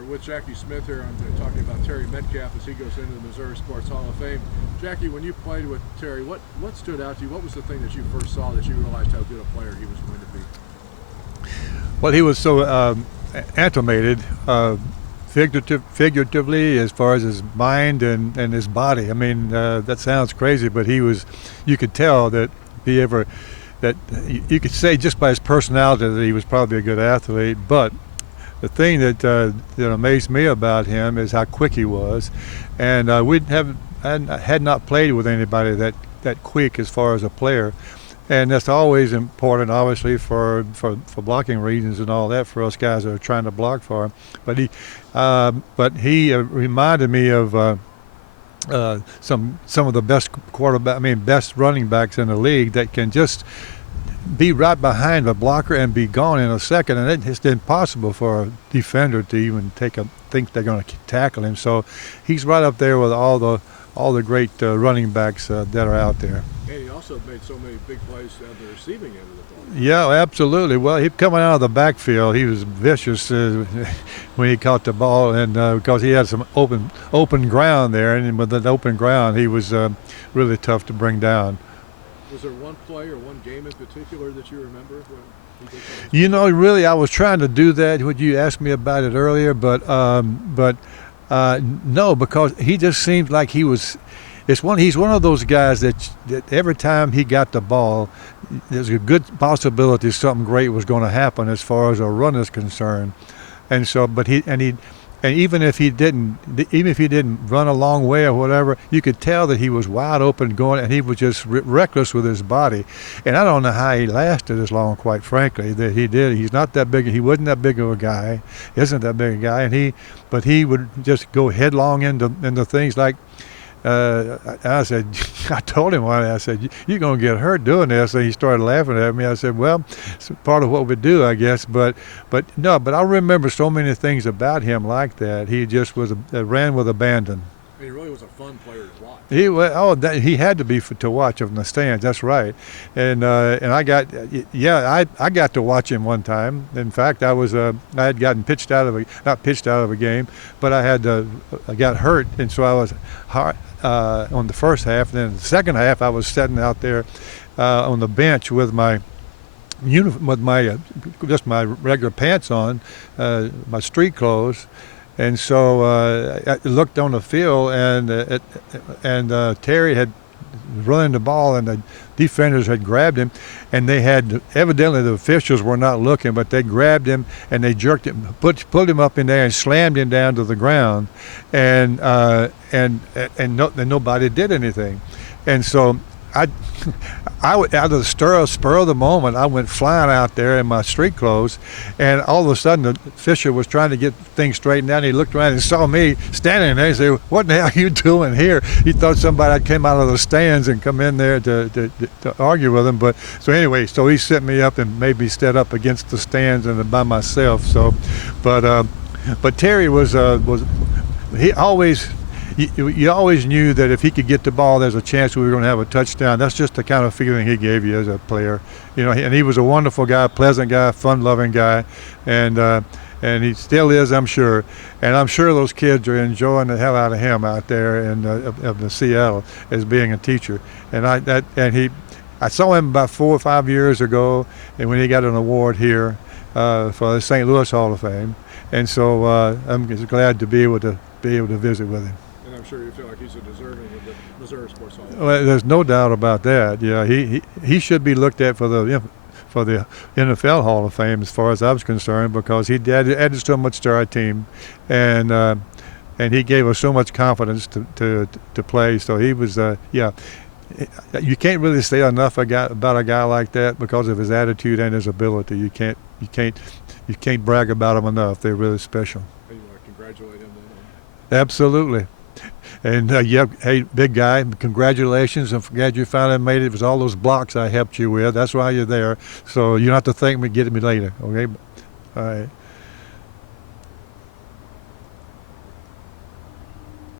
With Jackie Smith here, I'm talking about Terry Metcalf as he goes into the Missouri Sports Hall of Fame. Jackie, when you played with Terry, what stood out to you? What was the thing that you first saw that you realized how good a player he was going to be? Well, he was so animated, figuratively, as far as his mind and his body. I mean, that sounds crazy, but he was. You could tell that that you could say just by his personality that he was probably a good athlete, but the thing that amazed me about him is how quick he was, and had not played with anybody that quick as far as a player, and that's always important, obviously for blocking reasons and all that for us guys that are trying to block for him. But he reminded me of some of the best running backs in the league that can just be right behind the blocker and be gone in a second, and it's impossible for a defender to even think they're going to tackle him. So he's right up there with all the great running backs that are out there. And he also made so many big plays at the receiving end of the ball. Yeah, absolutely. Well, he coming out of the backfield, he was vicious when he caught the ball, and because he had some open ground there, and with that open ground, he was really tough to bring down. Was there one play or one game in particular that you remember? Really, I was trying to do that. Would you ask me about it earlier? But no, because he just seemed like he was. He's one of those guys that every time he got the ball, there's a good possibility something great was going to happen as far as a run is concerned. And so, and even if he didn't run a long way or whatever, you could tell that he was wide open going, and he was just reckless with his body. And I don't know how he lasted as long, quite frankly, that he did. He's not that big. He wasn't that big of a guy. Isn't that big a guy? But he would just go headlong into things like. I told him one day, I said, "You're going to get hurt doing this." And he started laughing at me. I said, "Well, it's part of what we do, I guess." But I remember so many things about him like that. He just ran with abandon. He really was a fun player to watch. He had to be to watch from the stands. That's right. And I got to watch him one time. In fact, I had gotten not pitched out of a game, but I got hurt, and so I was on the first half. And then the second half, I was sitting out there on the bench with my uniform, with just my regular pants on, my street clothes. And so I looked on the field, and Terry had running the ball, and the defenders had grabbed him, and evidently the officials were not looking, but they grabbed him and they jerked him, pulled him up in there and slammed him down to the ground, and nobody did anything, and so I out of the spur of the moment, I went flying out there in my street clothes, and all of a sudden the Fisher was trying to get things straightened out, and he looked around and saw me standing there and said, "What the hell are you doing here?" He thought somebody had come out of the stands and come in there to argue with him. But so anyway, so he set me up and made me stand up against the stands and by myself. So, but Terry was he always. You always knew that if he could get the ball, there's a chance we were going to have a touchdown. That's just the kind of feeling he gave you as a player. And he was a wonderful guy, pleasant guy, fun-loving guy, and he still is, I'm sure. And I'm sure those kids are enjoying the hell out of him out there of the Seattle as being a teacher. And I saw him about 4 or 5 years ago, and when he got an award here for the St. Louis Hall of Fame, and so I'm just glad to be able to visit with him. I'm sure you feel like he's a deserving of the Missouri Sports Hall of Fame. Well, there's no doubt about that. Yeah, he should be looked at for the NFL Hall of Fame as far as I was concerned, because he added so much to our team, and he gave us so much confidence to play. So he was You can't really say enough about a guy like that because of his attitude and his ability. You can't brag about him enough. They're really special. You want to congratulate him then? Absolutely. And hey, big guy, congratulations. I'm glad you finally made it. It was all those blocks I helped you with. That's why you're there. So you don't have to thank me, get me later. Okay? All right.